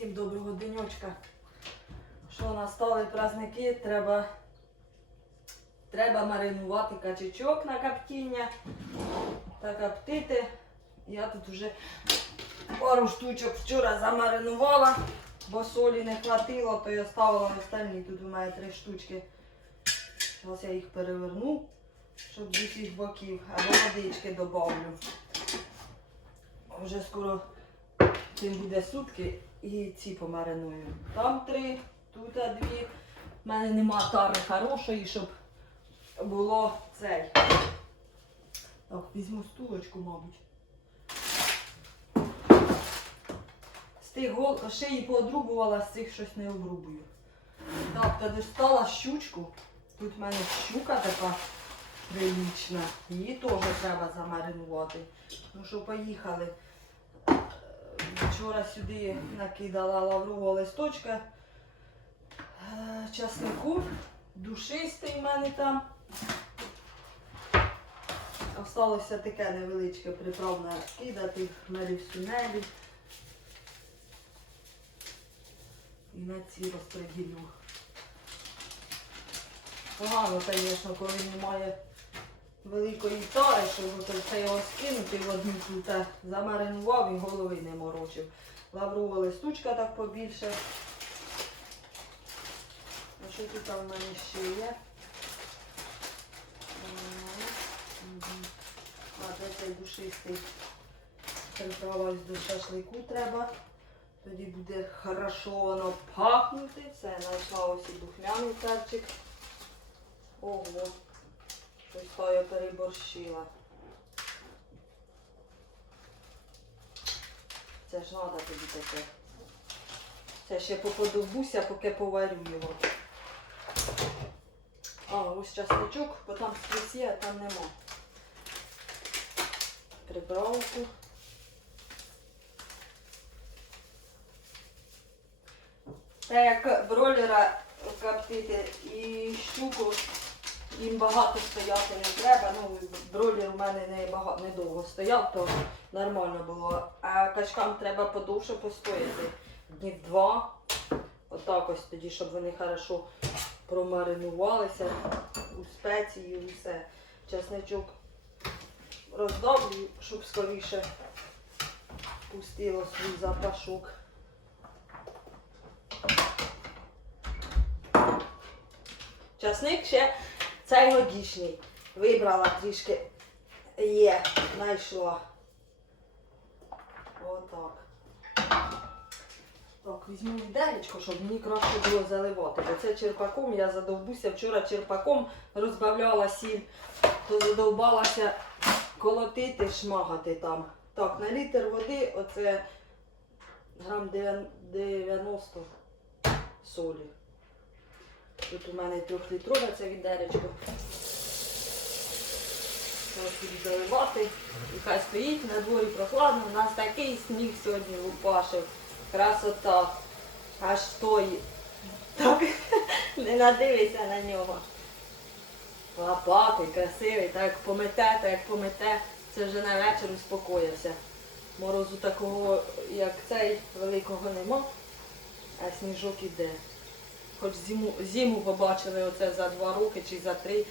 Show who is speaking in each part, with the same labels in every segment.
Speaker 1: Всім доброго денечка. Що настали праздники, треба, треба маринувати качечок на коптіння та коптити. Я тут вже пару штучок вчора замаринувала, бо солі не хватило, то я ставила останні. Тут у мене три штучки. Зараз я їх переверну, щоб з усіх боків, або водички добавлю. Вже скоро цим буде сутки і ці помариную. Там три, тут дві. У мене нема тари хорошої, щоб було цей. Так, візьму стулочку, мабуть. З тих гол... шиї поодрубувала, з цих щось не обрубую. Так, та достала щучку. Тут в мене щука така прилічна. Її теж треба замаринувати. Ну що, поїхали. Вчора сюди накидала лаврового листочка, е, часнику, душистий в мене там. Осталося таке невеличке приправне кидати хмелів сунелі. І на ці розподілю. Погано, звісно, коли немає великої тари, щоб це його скинути в одну плите, замаринував і голови не морочив. Лаврова листочка так побільше. А що тут в мене ще є? А, це цей душистий приправа ось до шашлику треба. Тоді буде хорошо воно пахнути. Все, знайшла ось і духмяний перчик. Ого. Щось я переборщила. Це ж треба тобі таке. Це ще поподобуся, поки поварю його. А, ось часничок, бо там скрізь є, а там нема. Приправку. Це як бройлера коптити і щуку їм багато стояти не треба. Ну, бройлер у мене не багато недовго стояв, то нормально було. А качкам треба подовше постояти. Днів два. Отак ось тоді, щоб вони хорошо промаринувалися у спеції і все. Чесничок роздавлю, щоб скоріше пустило свій запашок. Часник ще цей логічний. Вибрала трішки. Є, знайшла. Отак. Так, візьму відеречко, щоб мені краще було заливати. Бо це черпаком я задовбуся. Вчора черпаком розбавляла сіль, то задовбалася колотити, шмагати там. Так, на літр води оце грам 90 солі. Тут у мене трьохлітрове це відеречко. Зараз заливати. І хай стоїть на дворі прохладно. У нас такий сніг сьогодні лупашив. Красота. Аж стоїть. Так, не надивися на нього. Лопатий, красивий, так помете, так як помете, це вже на вечір успокоївся. Морозу такого, як цей, великого нема, а сніжок іде. Хоч зиму, зиму побачили оце за два роки чи за три.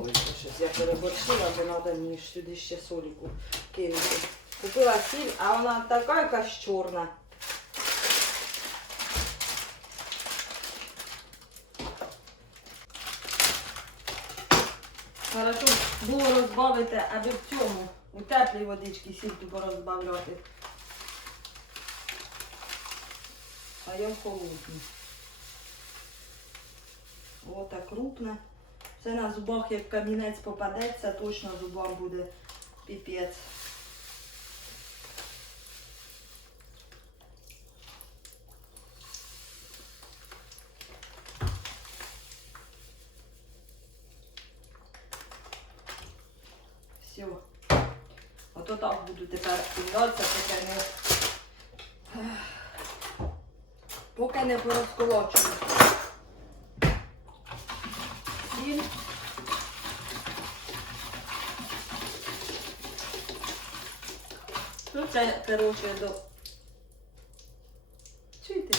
Speaker 1: Ой, щось я переборщила, бо треба мені сюди ще соліку кинути. Купила сіль, а вона така якась чорна. Хорошо було розбавити, аби в цьому, у теплій водичці сіль тупо розбавляти. В холодній. Ота крупна. Це на зубах, як камінець попадеться, точно зубам буде піпець. Все. Ото так буду тепер піддатися, поки не поки не порозколочую. Сіль. Це, коротше, до Чуєте?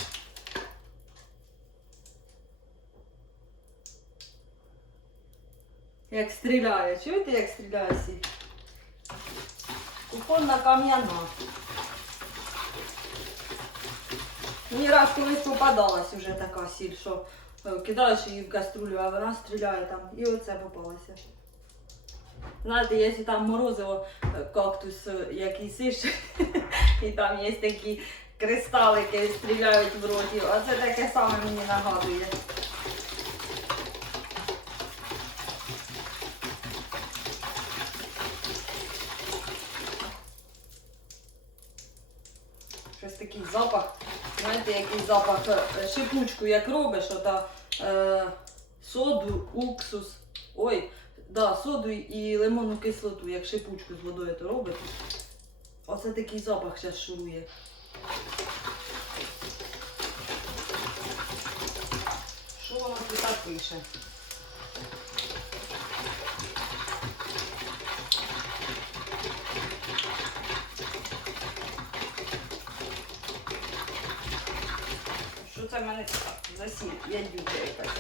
Speaker 1: Як стріляє, чуєте, як стріляє сіль? Кухонна кам'яна. Мені раз колись попадалась уже така сіль, що е, кидаєш її в каструлю, а вона стріляє там. І оце попалося. Знаєте, якщо там морозиво, е, кактус е, якийсь иш, і там є такі кристалики, стріляють в роті, а це таке саме мені нагадує. Щось такий запах. Знаєте, який запах е, шипучку, як робиш, ота е, соду, уксус. Ой, да, соду і лимонну кислоту, як шипучку з водою то робите. Оце такий запах зараз шурує. Що воно тут так пише? Що це в мене за сіль? Ядюка якась.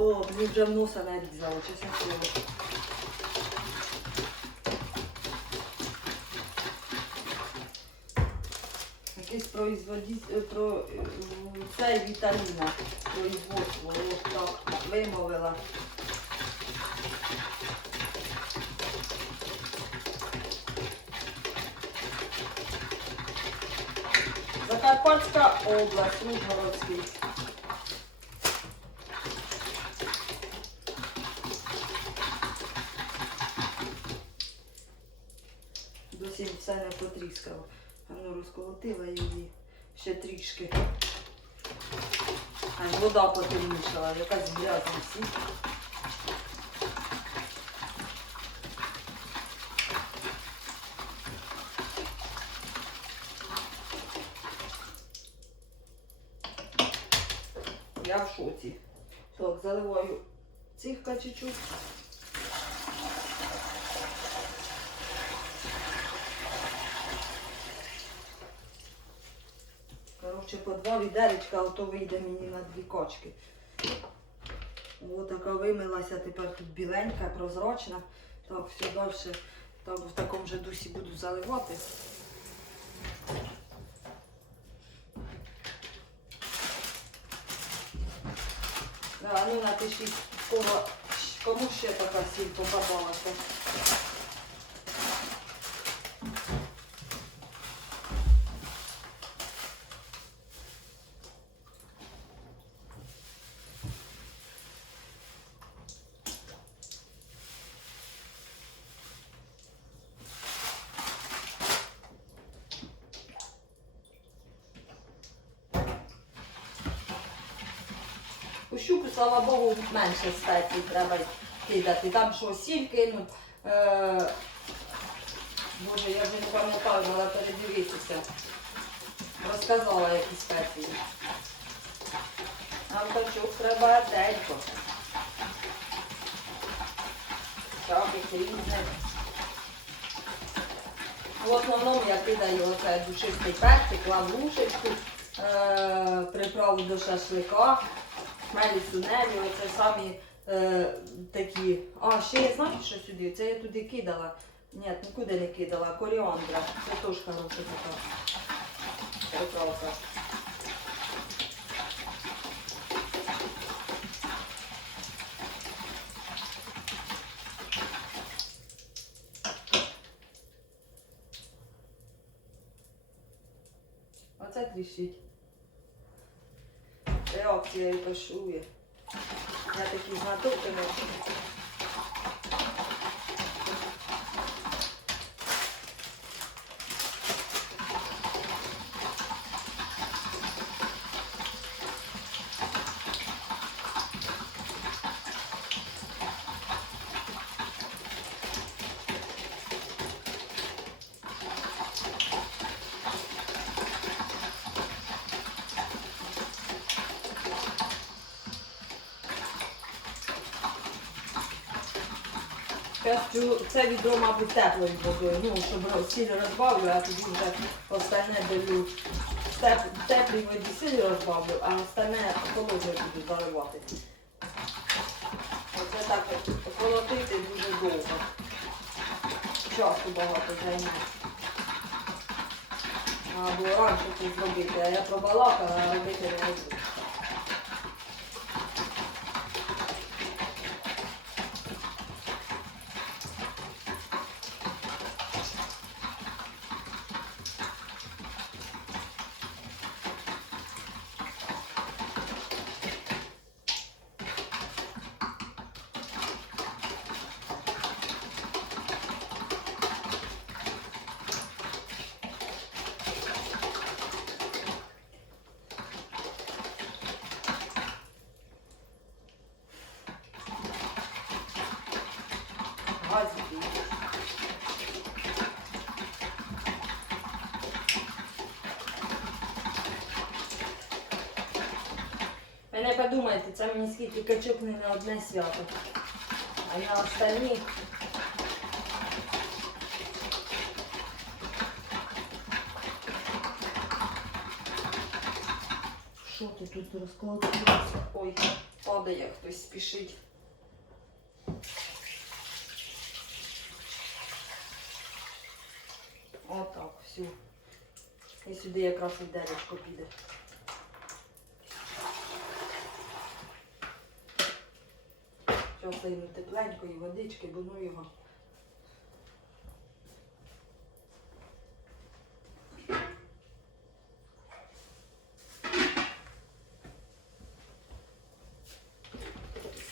Speaker 1: О, мені вже носа нарізало, чесне слово. Якийсь производитель, е, про е, цей вітаміна, производство, от так вимовила. Закарпатська область, Ужгородський. Досі все не потріскало. А ну розколотила її ще трішки. Аж вода потемнішала, якась грязна всі. Я в шоці. Так, заливаю цих качечок. Коротше, по два відеречка, ото вийде мені на дві кочки. Ось така вимилася, тепер тут біленька, прозрачна. Так, все далі так, в такому же дусі буду заливати. Да, ну напишіть, кому ще така сіль попадалася. Щуку, слава Богу, менше спецій треба кидати. Там що сіль кинуть. Е... Боже, я вже не пам'ятаю, треба передивитися. Розказала які спеції. Нам качок треба ретелько. Всяких різних. В основному я кидаю оце душистий перчик, лаврушечку, е, приправу до шашлика, хмелі сунелі, оце самі е, такі. А, ще я знаю, що сюди. Це я туди кидала. Ні, нікуди не кидала. Коріандра. Це теж хороша така. Оце тріщить. Реакція і пошує. Я такі знаток цю, це відро, мабуть, теплою водою. Ну, щоб сіль розбавлю, а тоді вже остальне. В теп, теплій воді сіль розбавлю, а остальне холодною буду заливати. Оце так от колотити дуже довго. Часу багато займає. Або раніше це зробити, а я пробалакала, а робити не буду. Газики. Ви не подумайте, це мені скільки качок не на одне свято. А на остальні. Що ти тут розкладаєшся? Ой, падає хтось спішить. Все. І сюди якраз і деречко піде. Зараз йому тепленької водички, бо ну його.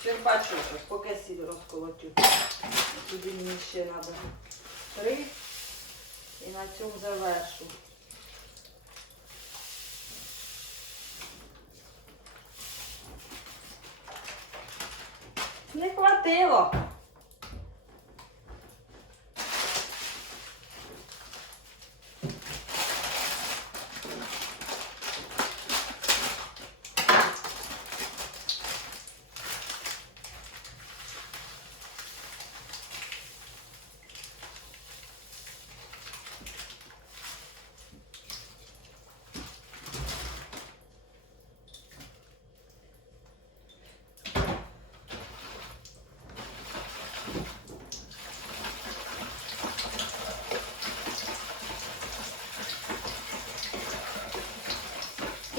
Speaker 1: Черпачок, поки сіль розколотю. Туди мені ще треба три. На цьому завершу. Не хватило.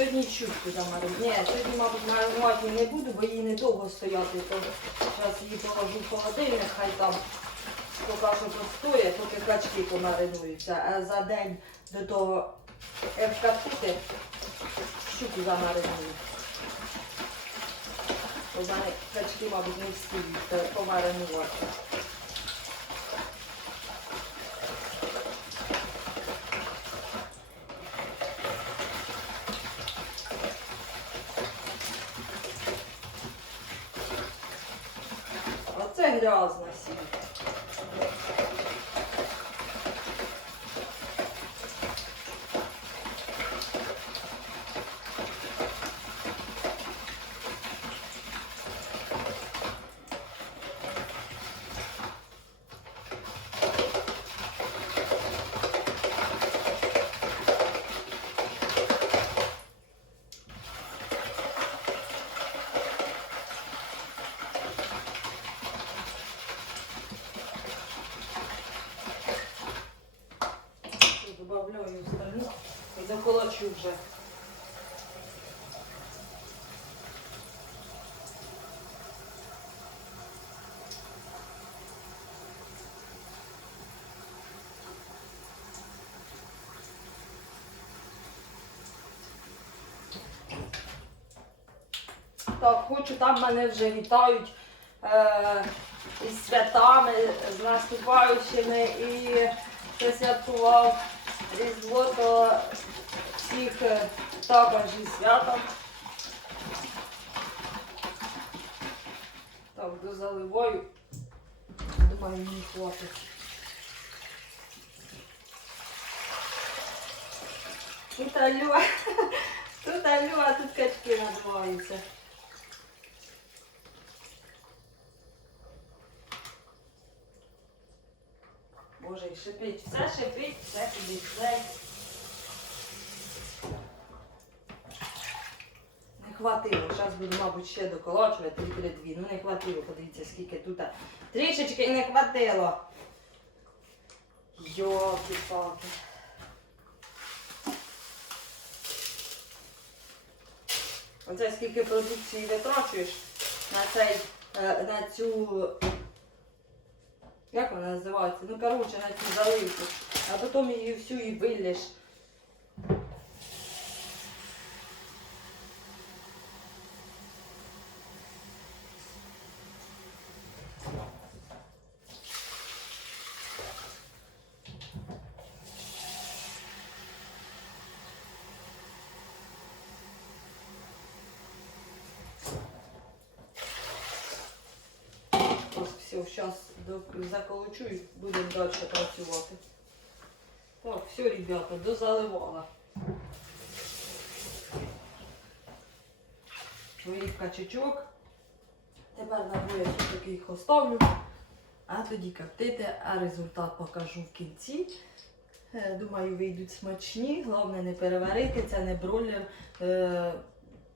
Speaker 1: Сьогодні щучку замарю. Ні, сьогодні, мабуть, маринувати не буду, бо їй недовго стояти. То зараз її положу в холодильник, хай там поки що постоє, поки качки помаринуються. А за день до того, як вкатити, щуку замариную. Бо мене качки, мабуть, не встигнуть е, помаринувати. Оце грязно і заколочу вже. Так, хочу, там мене вже вітають е, із святами, з наступаючими і хто святкував Різдво, то всіх е, також із святом. Так, дозаливаю. Думаю, мені хватить. Тут алюа, тут алюа, тут качки надуваються. Боже, шипить. Все шипить, все куди все. Не хватило. Зараз буду, мабуть, ще доколочувати літри дві. Ну не хватило, подивіться, скільки тут. Трішечки не хватило. Йоки-палки. Оце скільки продукції витрачуєш на цей, е, на цю, як вона називається? Ну, коротше, на цю заливку. А потім її всю і вилєш. Ось все, зараз заколочу і будемо далі працювати. Так, все, ребята, дозаливала. Своїх качечок. Тепер на двоє суток їх оставлю, а тоді коптити, а результат покажу в кінці. Е, Думаю, вийдуть смачні. Головне не переварити, це не бройлер. Е,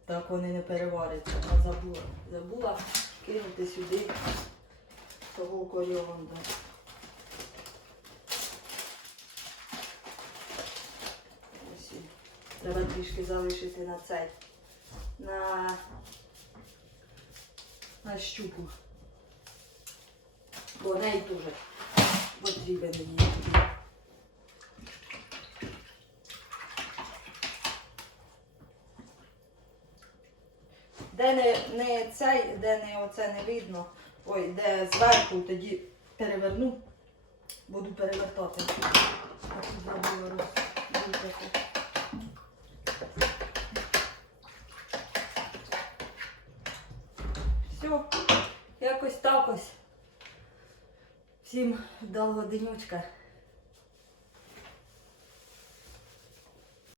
Speaker 1: так вони не переваряться. Я забула, забула кинути сюди того коріонда. Ось. Треба трішки залишити на цей. На, на щуку. Бо неї теж потрібен її. Де не, не цей, де не оце не видно, ой, де зверху, тоді переверну, буду перевертати. Все, якось так ось. Всім вдалого денечка.